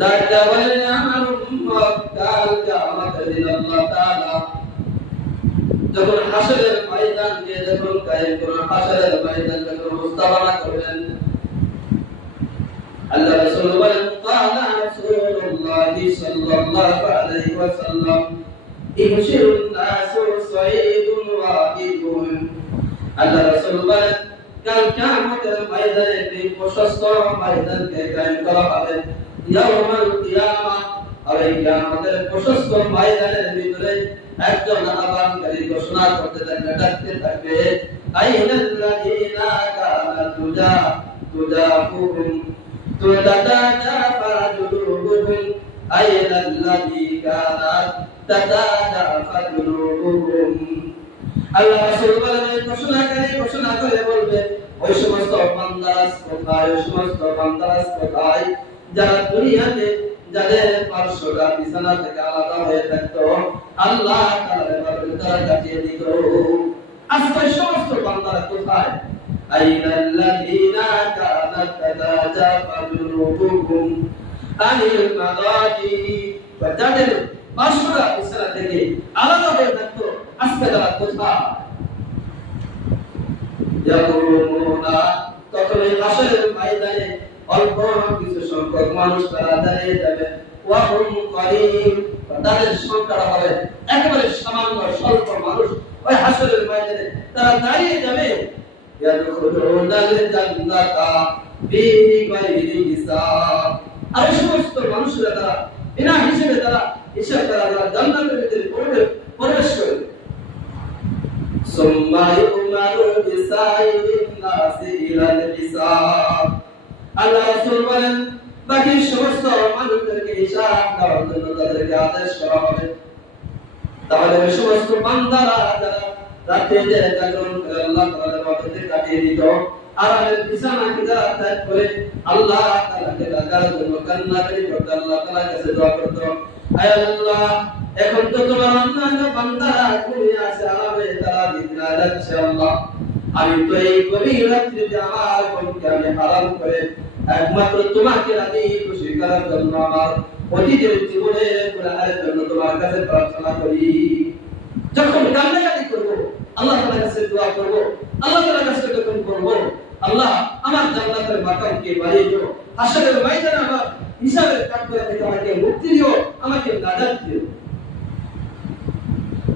Doctor বলেন আমার উম্মত কাল কিয়ামতের দিন আল্লাহ তাআলা যখন হাসরের ময়দানকে যখন কায়েম করবেন, হাসরের ময়দান যখন মুস্তাবানা করবেন, আল্লাহ রাসূল বলেন ক্বালা রাসূলুল্লাহ সাল্লাল্লাহু আলাইহি ওয়াসাল্লাম ইহশিরুন নাসু সাইদুন ওয়াহিদুন। আল্লাহ রাসূল বলেন কাল কিয়ামতের ময়দানে একটি প্রশস্ত ময়দানকে কায়েম করা হবে ইয়াউমুল কিয়ামা। আর এই কিয়ামতের প্রশস্ত ময়দানের ভিতরে একজন আযানকারী ঘোষণা করতে থাকবে, ডাকতে থাকবে আইনাল্লাযীনা কানাত তুজাফুহুম তুতাতাজাফা জুনুবুহুম আইনাল্লাযী কানাত তাতাজাফা জুনুবুহুম। আল্লাহ রাসূল বলেন ঘোষণাকারী ঘোষণা করে বলবে ওই সমস্ত বান্দারা কোথায়, ওই সমস্ত বান্দারা কোথায় যারা দুনিয়াতে যাদের পার্শ্বরা বিছানা থেকে আলাদা হয়ে থাকতো, আল্লাহ তারা কাটিয়ে দিত। আজকে সমস্ত বান্দারা কোথায়? আইনাল্লাযীনা কানাত তাতাজাফা জুনুবুহুম আনিল মাদাজি। যাদের পার্শ্বরা বিছানা থেকে আলাদা হয়ে থাকতো, আজকে তারা কোথায়? ইয়াকুমুনা, তখন এই হাসরের ময়দানে অল্প কিছু সংখ্যক মানুষ তারা দাঁড়িয়ে যাবে, ওয়াহুম করিম, তাদের সংখ্যা হবে একেবারে সামান্য স্বল্প মানুষ ওই হাসরের ময়দানে তারা দাঁড়িয়ে যাবে। ইয়াদখুলুনাল জান্নাতা বিগাইরি হিসাব। আর সমস্ত মানুষরা তারা বিনা হিসাবে তারা জান্নাতের ভিতরে প্রবেশ করবে। সুম্মা ইউমারু বিসাইরিন নাসি ইলাল হিসাব। আল্লাহ রাসূল বলেন বাকি সমস্ত মানুষদেরকে হিসাব দেওয়ার জন্য তাদেরকে আদেশ করা হবে। তাহলে ওই সমস্ত বান্দারা যারা রাতে যে জাগরণ করে আল্লাহ তাআলার পথে কাটিয়ে দিত, আরামের বিছানাকে যারা ত্যাগ করে আল্লাহ তাআলাকে ডাকার জন্য কান্নাকারি করতে আল্লাহ তাআলার কাছে দোয়া করত, আয় আল্লাহ এখন তো তোমার অন্যান্য বান্দারা ঘুমিয়ে আছে, আরামে তারা নিদ্রা যাচ্ছে, আল্লাহ আমি তো এই গভীর রাত্রিতে আমার মনকে আমি হারাম করে একমাত্র তোমাকে রাজি খুশি করার জন্য আমার অতীতের জীবনের গুনাহের জন্য তোমার কাছে প্রার্থনা করি। যখন কান্নাকাটি করব, আল্লাহ তাআলার কাছে দোয়া করব, আল্লাহ তাআলার কাছে যখন করব, আল্লাহ আমার জান্নাতের মাকামকে বাড়িয়ে দিও, হাসরের ময়দানে আমার হিসাবের কাঠগড়া থেকে আমাকে মুক্তি দিও, আমাকে নাজাত দিও।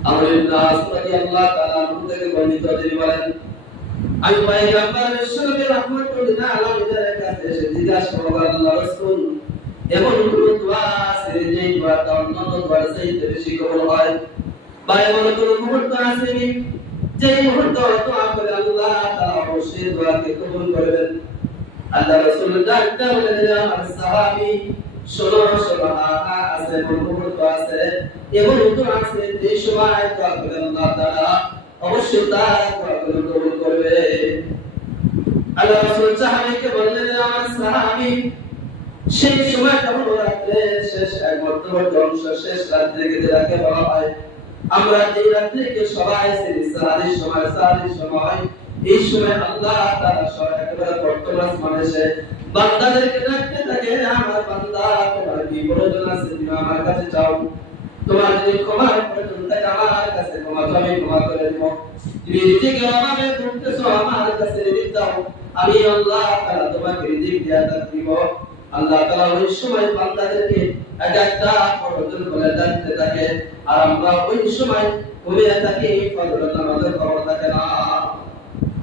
আমর ইবনে আস রাদিয়াল্লাহু তাআলা আনহু থেকে বর্ণিত, তিনি বলেন আমি পয়গম্বর রাসূল রাহমাতুল্লাহ আলাইহির কাছে এসে জিজ্ঞাসা করব, আল্লাহ রাসূল এমন কোন দোয়া আছে যে দোয়াটা অন্যান্য দোয়ার চাইতে বেশি কবুল হয়, বা এমন কোন মুহূর্ত আছে যে মুহূর্তে দোয়া করে আল্লাহ তাআলা অবশ্যই দোয়াকে কবুল করবেন? আল্লাহ রাসূল ডাকতে বলেন আমার সাহাবী শোনো শোনো, আছে এমন মুহূর্ত আছে, এমন দোয়া আছে যে সময় দোয়া করে আল্লাহ তাআলা অবশ্যই তার দোয়াগুলো কবুল করবে। আল্লাহ রাসূল সাহাবীকে বললেন আমার সাহাবী সেই সময়টা হলো রাতের শেষ এক মধ্যবর্তী অংশ, শেষ রাত্রিকে যাকে বলা হয়, আমরা যে রাত্রিকে সবাই সাহারির সময় এই সময় আল্লাহ তাআলা সবাই একেবারে বর্তমান আসমানে এসে বান্দাদেরকে ডাকতে থাকে, আমার বান্দা তোমার কি প্রয়োজন আছে তুমি আমার কাছে চাও, তোমার যদি ক্ষমার প্রয়োজন থাকে আমার কাছে ক্ষমা চাও, আমি ক্ষমা করে দেব, তুমি রিজিকের অভাবে ভুগতেছো আমার কাছে রিজিক দাও, আমি আল্লাহ তাআলা তোমাকে রিজিক দিয়া দিব। আল্লাহ তাআলা ওই সময় বান্দাদেরকে এক একটা প্রয়োজন বলে ডাকতে থাকে, আর আমরা ওই সময় ঘুমিয়ে থাকি, ফজরের নামাজের খবর থাকে না।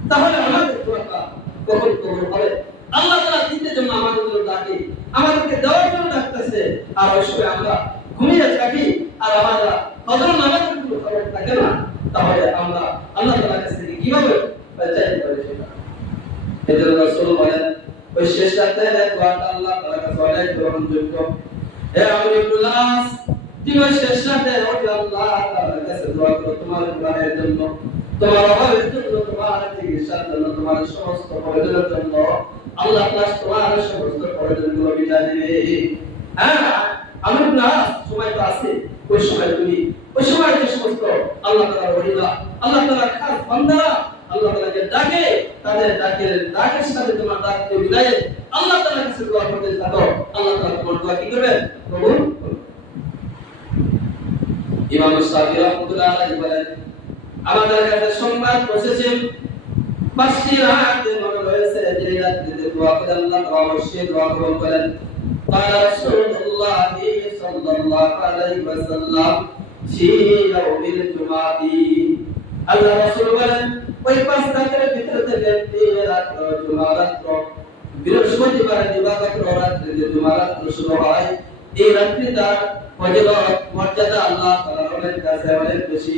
তাহলে আমাদের দোয়াটা কখন কবুল হবে? আল্লাহ তাআলা দিতে জন্য আমাদের ডাকে, আমাদেরকে দেওয়ার জন্য ডাকতেছে, আর ওই সময় আমরা ঘুমিয়ে থাকি আর আমরা ফজরের নামাজের কোনো খবর থাকে না। তাহলে আমরা আল্লাহ তাআলার কাছে কিভাবে চাইতে পারি? সেটা এজন্য রাসূল বলেন ওই শেষ রাতে দোয়াটা আল্লাহ তাআলার কাছে অনেক গ্রহণযোগ্য। হে আমর ইবনে আস, তুমি ওই শেষ রাতে ওঠে আল্লাহ তাআলার কাছে দোয়া করো তোমার গুনাহের জন্য, তোমার অভাবের জন্য, তোমার চিকিৎসার জন্য, তোমার সমস্ত প্রয়োজনের জন্য। আল্লাহ তাআলা তোমার সমস্ত প্রয়োজনগুলো মিটিয়ে দিবে। হ্যাঁ, আমর ইবনে আস সময় তো আছে, ওই সময় তুমি ওই সময় যে সমস্ত আল্লাহ তাআলার ওলিরা, আল্লাহ তাআলার খাস বান্দারা আল্লাহ তাআলাকে ডাকে, তাদের ডাকের সাথে তোমার ডাককে মিলায়ে আল্লাহ তাআলার কাছে দোয়া করতে থাকো। আল্লাহ তাআলা তোমার দোয়া কি করবেন? কবুল করবেন। ইমাম শাফিঈ রাহমাতুল্লাহ আলাইহি বলেন, আমাদের কাছে সংবাদ পৌঁছেছে 5টি রাতে মনে রয়েছে যে রাতে দোয়া করে আল্লাহ তাআলা অবশ্যই দোয়া কবুল করেন। قال رسول الله صلى الله عليه وسلم في يوم الجمعة আল্লাহ রাসূল বলেন ওই 5 রাতের ভিতর থেকে 3 রাত জুমা রাত বৃহস্পতিবার দিবাগত রাতে যে জুমা রাত শুরু হয় এই রাতে তার ফজিলত মর্যাদা আল্লাহ তাআলার কাছে অনেক বেশি।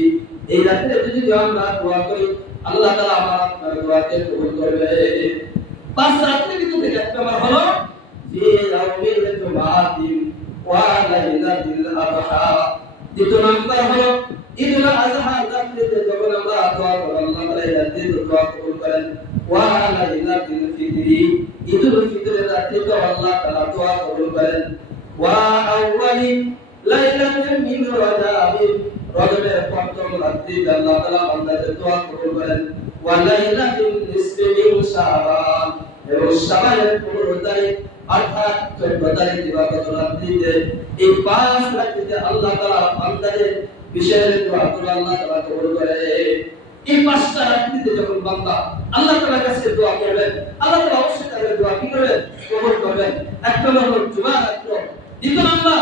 এই রাতে যদি আমরা দোয়া করি আল্লাহ তাআলা আমাদের দোয়াকে কবুল করবে। 5 রাতের ভিতর থেকে একটা হলো في يوم الجمعة وليلة الأضحى দ্বিতীয় নাম্বার হলো ঈদুল আযহা রাত্রিতে যখন আমরা দোয়া করি আল্লাহ তাআলা এই রাতে দোয়া কবুল করেন। ওয়া লাইলাতুল ফিতরি ঈদুল ফিতরের রাত্রিতে আল্লাহ তাআলা দোয়া কবুল করেন। ওয়া আউয়ালি লাইলাতুন মিন রজব রজবের প্রথম রাত্রিতে আল্লাহ তাআলা বান্দাদের দোয়া কবুল করেন। ওয়া লাইলাতুন নিসফি মিন শাবান এবং শাবানের 15 তারিখ অর্থাৎ 14 তারিখ দিবাগত রাত্রিতে এই 5 রাত্রিতে আল্লাহ তাআলা বান্দাদের বিশেষ দোয়া করে আল্লাহ তাআলা কবুল করে। এই 5টা রাত্রিতে যখন বান্দা আল্লাহ তাআলার কাছে দোয়া করবেন আল্লাহ তাআলা অবশ্যই তাদের দোয়া কি করবেন? কবুল করবেন। একটা হলো জুমা রাত্র, দ্বিতীয় নাম্বার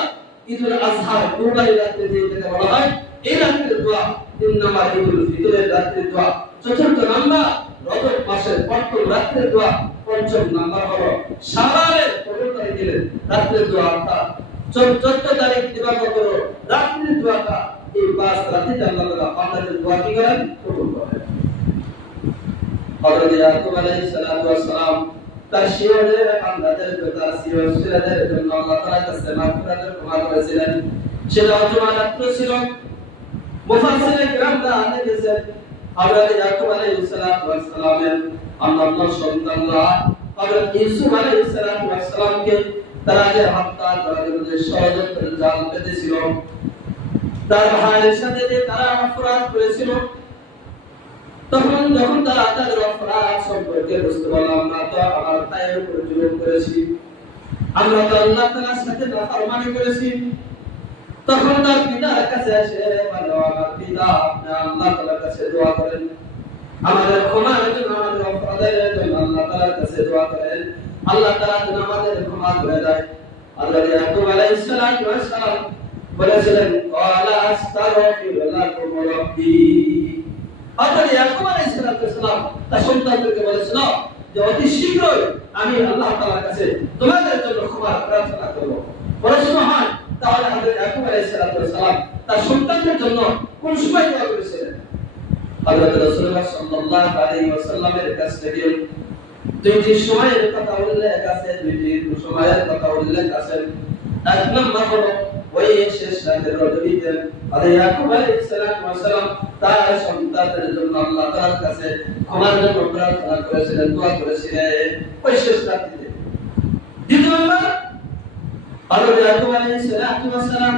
ঈদুল আযহা কুরবানি রাত্রে যেটাকে বলা হয় এই রাত্রির দোয়া, 3 নাম্বার ঈদুল ফিতরের রাত্রির দোয়া, চতুর্থ নাম্বার রজব মাসের প্রথম রাত্রির দোয়া, পঞ্চম নাম্বার হলো শাবানের 15 তারিখের রাত্রির দোয়া অর্থাৎ 14 তারিখ দিবাগত রাত্রির দোয়াটা এই 5 রাত্রিতে আল্লাহ তাআলা বান্দাদের দোয়া কি করেন? কবুল করেন। হযরত ইয়াকুব আলাইহিস সালাতু ওয়াস সালাম তার শিশুদের বান্দাদের তার শিশুদের জন্য আল্লাহ তাআলার কাছে মাগফিরাতের দোয়া করেছিলেন। সেটা জুমা রাত্র ছিল। মুফাসসিরিন কিরামরা লিখেছেন হযরত ইয়াকুব আলাইহিস সালাতু ওয়াস সালামের আল্লাহর সন্তানরা হযরত ইউসুফ আলাইহিস সালাতু ওয়াস সালামকে তারা যে হত্যা করার জন্য ষড়যন্ত্রের জাল পেতেছিল, তার ভাইয়ের সাথে যে তারা অপরাধ করেছিল, তখন যখন তারা তাদের অপরাধ সম্পর্কে বুঝতে পারল আমরা তো আমার ভাইয়ের উপর জুলুম করেছি, আমরা তো আল্লাহ তাআলার সাথে নাফরমানি করেছি, তখন তার পিতার কাছে এসে বলল আমার পিতা আপনি আল্লাহ তাআলার কাছে দোয়া করেন, আমাদের ক্ষমার জন্য আমাদের অপরাধের জন্য আল্লাহ তাআলার কাছে দোয়া করেন, আল্লাহ তাআলা যেন আমাদের ক্ষমা করে দেয়। হযরত ইয়াকুব আলাইহিস সালাতু ওয়াস সালাম বলেছিলেন ক্বালা আস্তাগফিরু লাকুম রাব্বি। হযরত ইয়াকুব আলাইহিস সালাতু ওয়াস সালাম তার সন্তানদেরকে বলেছিল যে অতি শীঘ্রই আমি আল্লাহ তাআলার কাছে তোমাদের জন্য ক্ষমা প্রার্থনা করব। প্রশ্ন হয় তাহলে হযরত ইয়াকুব আলাইহিস সালাতু ওয়াস সালাম তার সন্তানদের জন্য কোন সময় দোয়া করেছিলেন? হযরত রাসূলুল্লাহ সাল্লাল্লাহু আলাইহি ওয়াসাল্লামের কাছ থেকে দুইটি সময়ের কথা উল্লেখ আছে, দুইটি সময়ের কথা উল্লেখ আছে। এক নম্বর হলো ওই শেষ রাতের রজনীতে হযরত ইয়াকুব আলাইহিস সালাম তার সন্তানদের জন্য আল্লাহ তাআলার কাছে ক্ষমার জন্য প্রার্থনা করেছিলেন, দোয়া করেছিলেন ওই শেষ রাতে। দ্বিতীয় নম্বর হযরত ইয়াকুব আলাইহিস সালাম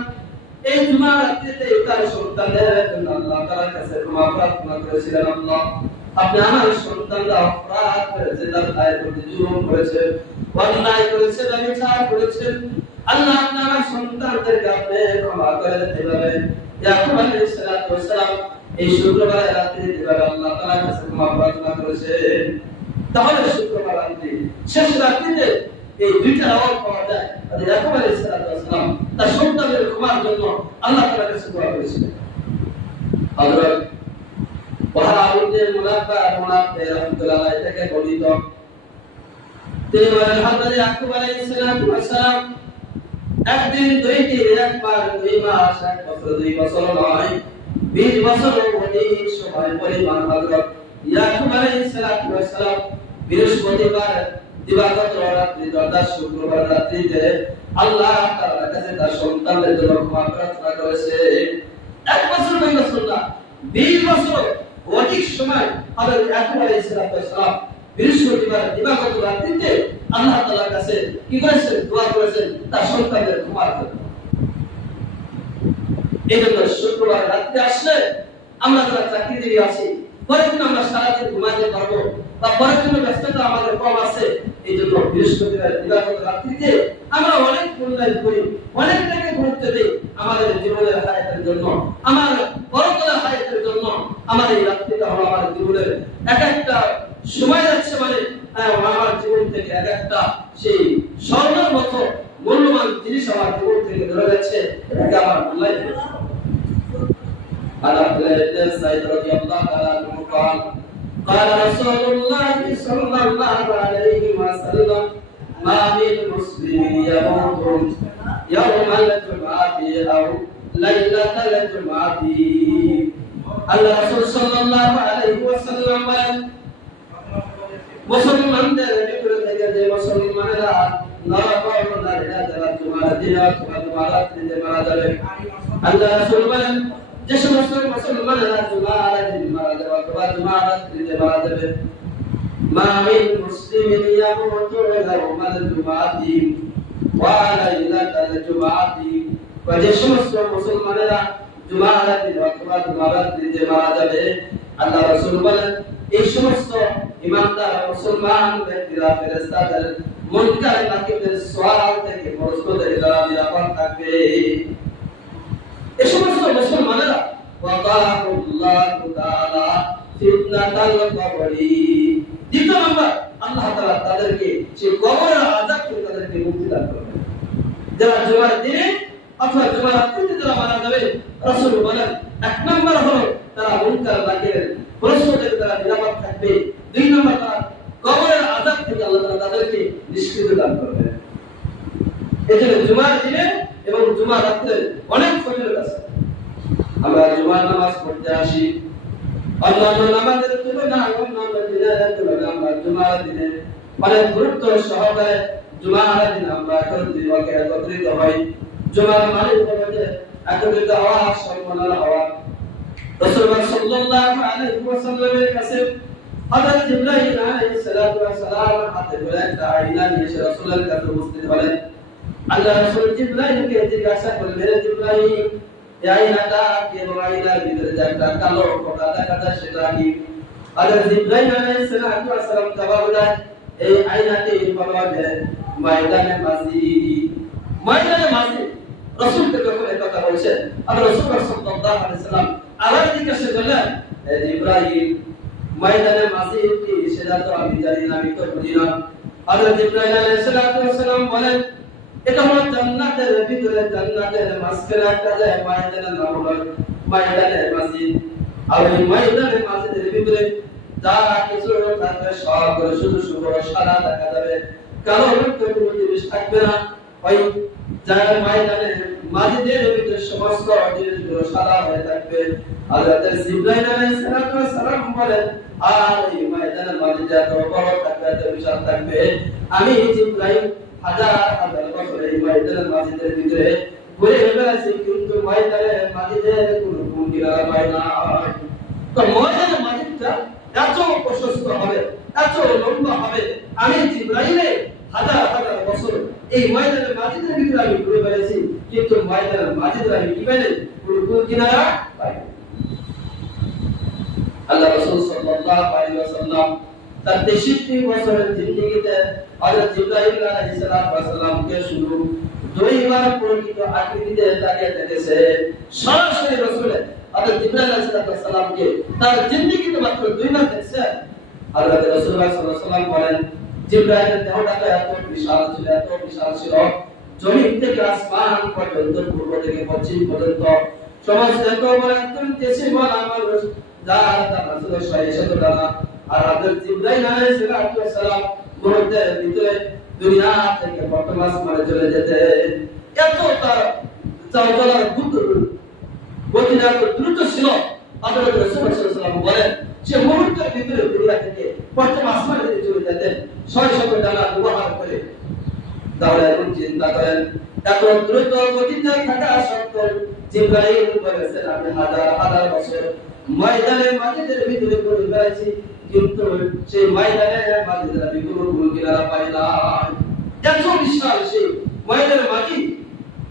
এই জুমা রাতে তার সন্তানদের জন্য আল্লাহ তাআলার কাছে ক্ষমা প্রার্থনা করেছিলেন, আল্লাহ আপনি আমার সন্তানরা অপরাধ করেছে, তার ভাইয়ের প্রতি জুলুম করেছে, অন্যায় করেছে, ব্যভিচার করেছে, আল্লাহ আপনি আমার সন্তানদেরকে আপনি ক্ষমা করে দিতে পারেন। ইয়াকুব আলাইহিস সালাম এই শুক্রবার রাতে যেভাবে আল্লাহ তাআলার কাছে ক্ষমা প্রার্থনা করেছে, তাহলে শুক্রবার রাতে শেষ রাতে এই দুইটা আমল পাওয়া যায়। আর ইয়াকুব আলাইহিস সালাম তার সন্তানদের ক্ষমার জন্য আল্লাহ তাআলার কাছে দোয়া করেছিলেন। হযরত ওয়াহাব ইবনে মুনাব্বা রাহমাতুল্লাহ আলাইহি থেকে বর্ণিত, তিনি বলেন হযরত ইয়াকুব আলাইহিস সালাম একদিন দুইটি একবার 2 মাস 1 বছর 2 বছর নয় 20 বছর অধিক সময় পরিমাণ হযরত ইয়াকুব আলাইহিস সালাম বৃহস্পতিবার দিবাগত রাত্রি অর্থাৎ শুক্রবার রাত্রিতে আল্লাহ তাআলার কাছে তার সন্তানদের জন্য ক্ষমা প্রার্থনা করেছে। 1 বছর 2 বছর না 20 বছর অধিক সময় হযরত ইয়াকুব আলাইহিস সালাম বৃহস্পতিবার দিবাগত রাত্রিতে আল্লাহ তাআলার কাছে কি করেছেন? দোয়া করেছেন তার সন্তানদের ক্ষমার জন্য। এই জন্য শুক্রবার রাত্রে আসলে আমরা যারা চাকরিজীবী আছি, পরের দিন আমরা সারাদিন ঘুমাতে পারবো বা পরের দিন ব্যস্ততা আমাদের কম আছে, এই জন্য বৃহস্পতিবার দিবাগত রাত্রিতে আমরা অনেক পুণ্যায় করি, অনেক টাকা ঘুরতে দেই আমাদের জীবনের হায়াতের জন্য, আমার পরকালের হায়াতের জন্য। আমার এই রাত্রিটা হলো আমার জীবনের এক একটা সময় যাচ্ছে, মানে আমার জীবন থেকে এক একটা সেই স্বর্ণের মতো মূল্যবান জিনিস আমার জীবন থেকে ধরে যাচ্ছে। এটাকে আমার আল্লাহ সাইদ রাদিয়াল্লাহু তাআলা আনহু قال قال رسول الله صلى الله عليه وسلم ما من مسلم يموت يوم الجمعة أو ليلة الجمعة আল্লাহ রাসূল সাল্লাল্লাহু আলাইহি ওয়াসাল্লাম বলেন, মুসলমানদের ভিতরে থেকে যে মুসলমানেরা নরকবাসীরা যারা জুমার দিন অথবা জুমার রাতে মারা যাবে, আল্লাহ রাসূল বলেন যে সমস্ত মুসলমানেরা জুমার দিন মারা যাবে অথবা জুমার রাতে মারা যাবে, মা মিন মুসলিমিন ইয়ামুতু ইয়াওমাল জুমাতি ওয়া লাইলাতাল জুমাতি, যে সমস্ত মুসলমানেরা জুমার দিন অথবা জুমার রাতে মারা যাবে, আল্লাহ রাসূল বলেন এই সমস্ত ইমানদার মুসলমান ব্যক্তিরা ফেরেশতাদের মুনকার নাকিরদের সওয়াল থেকে প্রশ্ন থেকে তারা নিরাপদ থাকবে। এই সমস্ত মুসলমানেরা ওয়াকাহুল্লাহু তাআলা ফিতনাতাল কবরি, দ্বিতীয় নম্বর আল্লাহ তাআলা তাদেরকে সেই কবরের আযাব থেকে তাদেরকে মুক্তি দান করবেন। যারা জুমার দিনে অথবা জুমার রাতে যারা মারা যাবে, রাসূল বলেন এক নম্বর হলো তারা মুনকার নাকিরের প্রশ্ন থেকে তারা নিরাপদ থাকবে, দুই নম্বর তারা কবরের আযাব থেকে আল্লাহ তাআলা তাদেরকে নিষ্কৃতি দান করবেন। এজন্য জুমার দিনে এবং জুমার রাতে অনেক ফজিলত আছে। আমরা জুমার নামাজ পড়তে আসি, অন্যান্য নামাজের তুলনায় অন্যান্য দিনের তুলনায় আমরা জুমার দিনে অনেক গুরুত্ব সহকারে জুমার দিনে আমরা একত্রিত হই। জুমার মানে হলো যে একত্রিত হওয়া, সম্মাননা হওয়া। রাসূলুল্লাহ সাল্লাল্লাহু আলাইহি ওয়াসাল্লামের কাছে হযরত জিবরাইল আলাইহিস সালাতু ওয়াস সালাম হাতে করে একটা আয়না নিয়ে এসে রাসূলের কাছে উপস্থিত হলেন। আল্লাহ রাসূল জিবরাইলকে জিজ্ঞাসা করলেন, হে জিবরাইল, এই আয়নাটা কি? এবং আয়নার ভিতরে যে একটা কালো ফোঁটা দেখা যায় সেটা কি? হযরত জিবরাইল আলাইহিস সালাতু ওয়াস সালাম জবাব দেন, এই আয়নাটি হলো যে ময়দানে মাসজিদ। ময়দানে মাসজিদ রাসূলকে যখন এই কথা বলছেন, আল্লাহ রাসূল সাল্লাল্লাহু আলাইহি ওয়াসাল্লাম আবার জিজ্ঞাসা করলেন, হে জিবরাইল, ময়দানে মাসজিদ কি? সেটা তো আমি জানি না, আমি তো বুঝি না। হযরত জিবরাইল আলাইহিস সালাতু ওয়াস সালাম বলেন, এটা হলো জান্নাতের ভিতরে, জান্নাতের মাঝখানে একটা জায়গা, ময়দানের নাম হলো ময়দানে মাসজিদ। আর এই ময়দানে মাসজিদের ভিতরে যা কিছু থাকবে সব শুধু শুধু সাদা দেখা যাবে, কালো কোনো জিনিস থাকবে না। ওই যার ময়দানে মাসজিদের ভিতরে সমস্ত জিনিসগুলো সাদা হয়ে থাকবে। হযরত জিবরাইল আলাইহিস সালাম বলেন, আর এই ময়দানে মাসজিদ এত বড় থাকবে, এত বিশাল থাকবে, আমি জিবরাইল হাজার হাজার বছর এই ময়দানের মাসজিদের ভিতরে ঘুরে বেড়াচ্ছি, কিন্তু ময়দানের মাসজিদের কোনো কিনারা পাই না। তো ময়দানের মাসজিদটা এত প্রশস্ত হবে, এত লম্বা হবে, আমি জিবরাইলে হাজার হাজার বছর এই ময়দানের মাসজিদের ভিতরে আমি ঘুরে বেড়াচ্ছি, কিন্তু ময়দানের মাসজিদের আমি কি পাইনি, কোনো কিনারা পাই না। আল্লাহ রাসূল সাল্লাল্লাহু আলাইহি ওয়াসাল্লাম তার 63 বছরের জিন্দেগিতে হযরত জিবরাইল আলাইহিস সালামকে শুধু দুইবার প্রকৃত আকৃতিতে তাকে দেখেছে। সরাসরি রাসূল হযরত জিবরাইল আলাইহিস সালামকে তার জিন্দেগিতে মাত্র দুইবার দেখেছে। হযরত রাসূলুল্লাহ সাল্লাল্লাহু আলাইহি ওয়াসাল্লাম বলেন, জিবরাইলের দেহটা এত বিশাল ছিল, এত বিশাল ছিল, জমিন থেকে আসমান পর্যন্ত, পূর্ব থেকে পশ্চিম পর্যন্ত সমস্ত এত বড় একজন দেশে বল আমার যার রাসূল সাল্লাল্লাহু আলাইহি আর হযরত জিবরাইল আলাইহিস সালাম মুহূর্তের ভিতরে দুনিয়া থেকে প্রথম আসমানে চলে যেতেন। এত তার চলাচলের গতিটা দ্রুত ছিল। হযরত রাসূল সাল্লাল্লাহু আলাইহি ওয়াসাল্লাম বলেন, সে মুহূর্তের ভিতরে দুনিয়া থেকে প্রথম আসমানে চলে যেতেন 600 ডানা ব্যবহার করে। তাহলে এখন চিন্তা করেন, এত দ্রুত গতিতে থাকা সত্ত্বেও জিবরাইল বলেছেন, আমি হাজার হাজার বছর ময়দানের মাঝিদের ভিতরে ঘুরে বেড়াইছি, কিন্তু সেই ময়দানের মাঝিদের আমি কোনো ভুল কিনারা পাই না। এত বিশাল সেই ময়দানের মাঝি।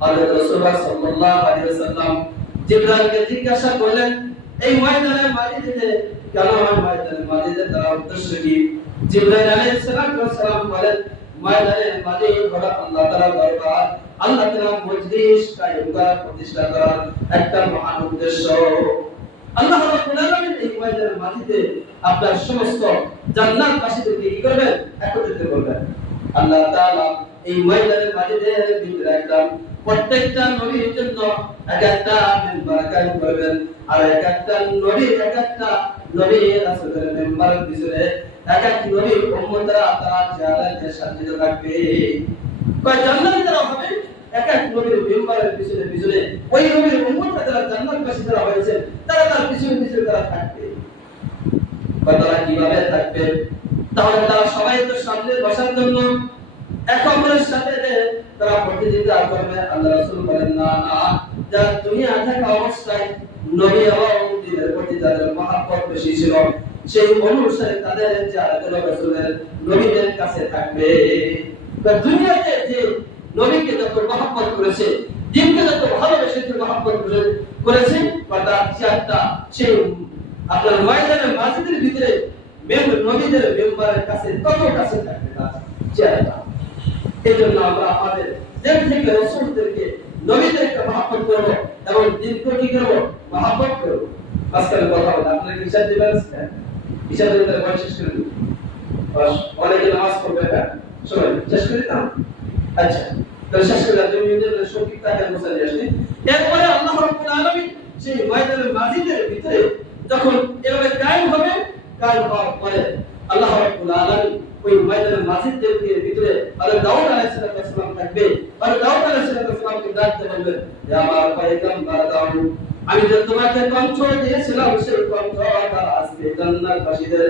হযরত রাসূলুল্লাহ সাল্লাল্লাহু আলাইহি ওয়াসাল্লাম জিবরাইলকে জিজ্ঞাসা করলেন, এই ময়দানের মাঝিদের কেন হয় ময়দানে মাঝিদে তারা উদ্দেশ্য কি? জিবরাইল আলাইহিস সালাম বলেন ময়দানে মাঝি হলো আল্লাহ তাআলার দরবার, আল্লাহ তাআলা মজলিস কায়েম করা, প্রতিষ্ঠা করার একটা মহান উদ্দেশ্য। আল্লাহ রাব্বুল আলামিন এই ময়দানে মাঝিতে আপনার সমস্ত জান্নাতবাসীদেরকে কি করবেন? একত্রিত করবেন। আল্লাহ তাআলা এই ময়দানের মাঝিদের ভিতরে একটা প্রত্যেকটা নবীর জন্য এক একটা মেম্বার কায়েম করবেন, আর এক একটা নবী রাসূলের মেম্বারের পিছনে এক এক নবীর উম্মতরা তারা জান্নাতে সাজিত থাকবে। কয় জান্নাতে যারা হবে এক এক নবীর মেম্বারের পিছনে পিছনে ওই নবীর উম্মতরা যারা জান্নাতবাসী যারা হয়েছে তারা তার পিছনে পিছনে তারা থাকবে। তারা কিভাবে থাকবে? তাহলে তারা সবাই তো সামনে বসার জন্য এক অপরের সাথে তারা প্রতিযোগিতা করবে। আল্লাহ রাসূল বলেন না না, যারা দুনিয়া থাকা অবস্থায় নবী এবং দ্বীনের প্রতি তাদের মহব্বত বেশি ছিল সেই অনুসারে তাদের যারা রাসূলের নবীদের কাছে থাকবে। তো দুনিয়াতে যে নবীকে যত মহব্বত করেছে, দ্বীনকে যত ভালোবেসে মহব্বত করেছে বা তার চেয়ারটা সেই আপনার ময়দানের মাঝিদের ভিতরে নবীদের মেম্বারের কাছে তত কাছে থাকবে তার চেয়ারটা। এই জন্য আমরা আমাদের দেশ থেকে রাসূলদেরকে নবীদেরকে মহব্বত করব এবং দ্বীনকে কি করব? মহব্বত করব। আজকাল কথা বলে আপনারা হিসাব দিবেন, হিসাব দিতে বয়স শেষ করে দিন। অনেকে নামাজ পড়বে, হ্যাঁ সবাই শেষ করে দাও। আচ্ছা তাহলে শেষ করে দাও, তুমি নিজের সঠিক টাকা বসাই আসলে এরপরে আল্লাহ রাব্বুল আলামিন সেই ময়দানের মাঝিদের ভিতরে যখন এভাবে কায়েম হবে, কায়েম হওয়ার পরে আল্লাহ রাব্বুল আলামিন ওই ময়দানের মাঝিদের ভিতরে হযরত দাউদ আলাইহিস সালাম থাকবে। হযরত দাউদ আলাইহিস সালামকে ডাকতে বলবেন, হে আমার পয়গম্বর দাউদ, আমি যে তোমাকে কণ্ঠ দিয়েছিলাম সেই কণ্ঠটা আজকে জান্নাতবাসীদের,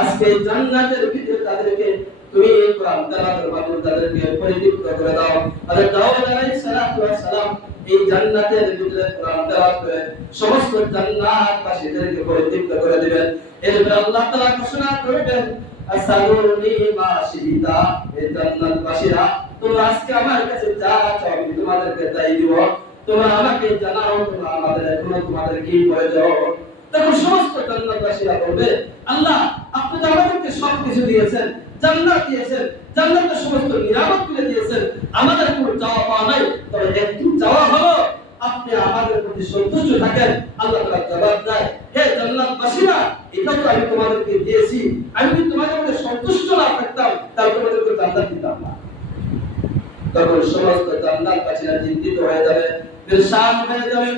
আজকে জান্নাতের ভিতরে তাদেরকে তুমি কোরআন তেলাওয়াতের মাধ্যমে তাদেরকে পরিতৃপ্ত করে দাও। হযরত দাউদ আলাইহিস সালাম এই জান্নাতের ভিতরে কোরআন তেলাওয়াত করে সমস্ত জান্নাতবাসীদেরকে পরিতৃপ্ত করে দিবেন। এরপর আল্লাহ তাআলা ঘোষণা করবেন, আসসালুনি মা শিতা, এই জান্নাতবাসীরা তোমরা আজকে আমার কাছে যা চাও আমি তোমাদেরকে তাই দিব। তোমরা আমাকে জানাও তোমরা আমাদের এখনো তোমাদের কি প্রয়োজন। তখন সমস্ত জান্নাতবাসীরা বলবে, আল্লাহ আপনি তো আমাদেরকে সবকিছু দিয়েছেন, জান্নাত দিয়েছেন, জান্নাতের সমস্ত নিয়ামত তুলে দিয়েছেন, আমাদের কোনো চাওয়া পাওয়া নাই, তবে একটু চাওয়া হলো আপনি আমাদের প্রতি সন্তুষ্ট থাকেন। আল্লাহ তাআলা জবাব দেয়, হে জান্নাতবাসীরা, এটা তো আমি তোমাদেরকে দিয়েছি, আমি যদি তোমাদের মধ্যে সন্তুষ্ট না থাকতাম তাহলে তোমাদেরকে জান্নাত দিতাম না। তখন সমস্ত জান্নাতবাসীরা চিন্তিত হয়ে যাবে, পেরেশান হয়ে যাবে,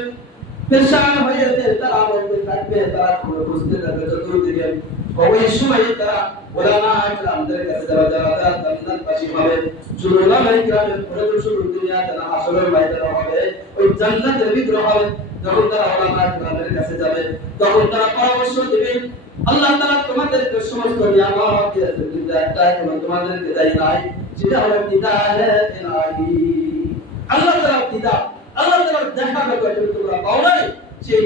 পেরেশান হয়ে যেতে তারা বলতে থাকবে, তারা কোনো বুঝতে থাকবে চতুর্দিকে। ওই সময় তারা ওলামা ইকরামদের কাছে যারা জান্নাতবাসী হবে, শুধু ওলামা ইকরামের পরে শুধু দুনিয়াতে না আসলের ময়দানে হবে, ওই জান্নাতের ভিতরে হবে। যখন তারা ওলামা ইকরামের কাছে যাবে তখন তারা পরামর্শ দিবে, আল্লাহ তাআলা তোমাদেরকে সমস্ত নিয়ামত দিয়েছে, কিন্তু একটা এখনো তোমাদেরকে দেয় নাই, যেটা হলো হিদায়াত ইলাহি। আল্লাহ তাআলা হিদায়াত, আল্লাহ তাআলার দেখা ব্যাপারে তোমরা পাও নাই, সেই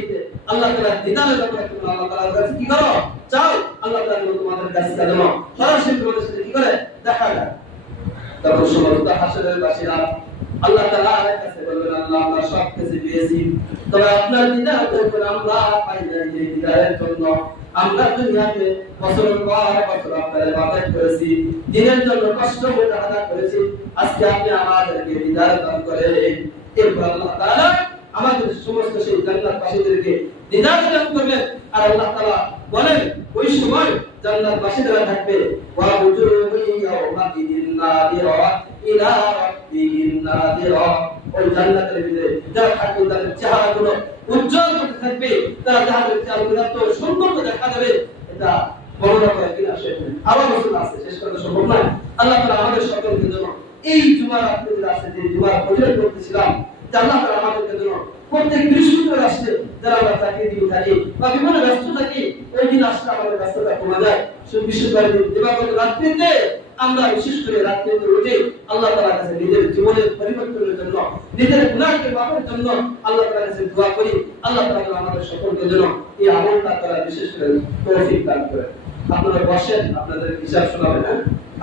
আল্লাহ তাআলার হিদায়াতের ব্যাপারে তোমরা আল্লাহ তাআলার কাছে কি করো? চাও। আল্লাহ তাআলা তোমাদের কাছে দেন, সরাসরি তোমাদের সাথে কি করে? দেখা যায়। তখন সমস্ত হাসরের বাসীরা আল্লাহ তাআলার কাছে বলবেন, আল্লাহ আমরা সব কিছু পেয়েছি, তবে আপনার হিদায়াতের উপর আমরা পাই নাই। যে হিদায়াতের জন্য আমরা দুনিয়াতে বছরের পর বছর আপনার ইবাদত করেছি, দিনের জন্য কষ্ট মুজাহাদা করেছি, আজকে আপনি আমাদেরকে হিদায়াত দান করেন। এরপর আল্লাহ তাআলা আমাদের সমস্ত সেই জান্নাতবাসীদেরকে হিদায়াত দান করবেন। আর আল্লাহ তাআলা বলেন, ওই সময় জান্নাতবাসীরা থাকবে, ওয়া বুজুরু ইয়াওমাইদিন নাদিরা ইলা রাব্বিহিন নাদিরা। ওই জান্নাতের ভিতরে যারা থাকবে তাদের চেহারাগুলো উজ্জ্বল হতে থাকবে, তারা তাদের চেহারাগুলো এত সুন্দর দেখা যাবে, এটা বর্ণনা করে কিনা শেষ নেই, আবার বছর আছে, শেষ করা সম্ভব নয়। আল্লাহ তাআলা আমাদের সকলকে জন্য এই জুমার রাত্রিতে আছে যে জুমার ফজিলত করতেছিলাম, আল্লাহ তাআলা আমাদের জন্য প্রত্যেক বৃহস্পতিবার আসলে যারা আমরা চাকরি দিয়ে থাকি বা বিভিন্ন ব্যস্ত থাকি, ওই দিন আসলে আমাদের ব্যস্ততা কমে যায়। বৃহস্পতিবার দিন দিবাগত রাত্রিতে আমরা বিশেষ করে রাত্রিতে উঠে আল্লাহ তাআলার কাছে নিজের জীবনের পরিবর্তনের জন্য, নিজের গুনাহকে মাফের জন্য আল্লাহ তাআলার কাছে দোয়া করি। আল্লাহ তাআলা আমাদের সকলকে যেন এই আমলটা করা বিশেষ করে তৌফিক দান করে। আপনারা বসেন, আপনাদের হিসাব শোনাবেন। না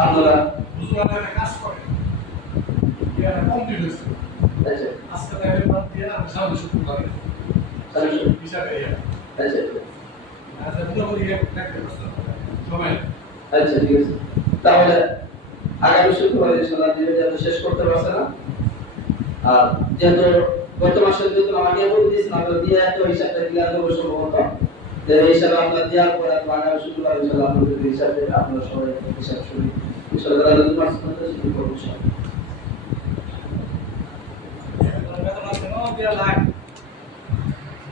আপনারা বুঝলাম কাজ করেন, এটা কমপ্লিট হয়েছে। আচ্ছা আজকে তাহলে বাদ দিয়ে আমি সামনে শুরু করি, হিসাবে আচ্ছা আচ্ছা মোটামুটি একটা সময় আচ্ছা ঠিক আছে তাহলে আগামী শুক্রবার ইনশাআল্লাহ দিনে যেহেতু শেষ করতে পারছে না আর যেহেতু গত মাসের বেতন আমাকে বলে দিয়েছেন আপনারা দিয়ে এত হিসাবটা ক্লিয়ার করবো সম্ভবত এই হিসাবে আপনারা দেওয়ার পর আগামী শুক্রবার ইনশাআল্লাহ আপনাদের হিসাব দেবে আপনারা সবাই হিসাব শুনি ইনশাআল্লাহ তাহলে তোমার সাথে শুরু করবো বেতন আছে 9 লাখ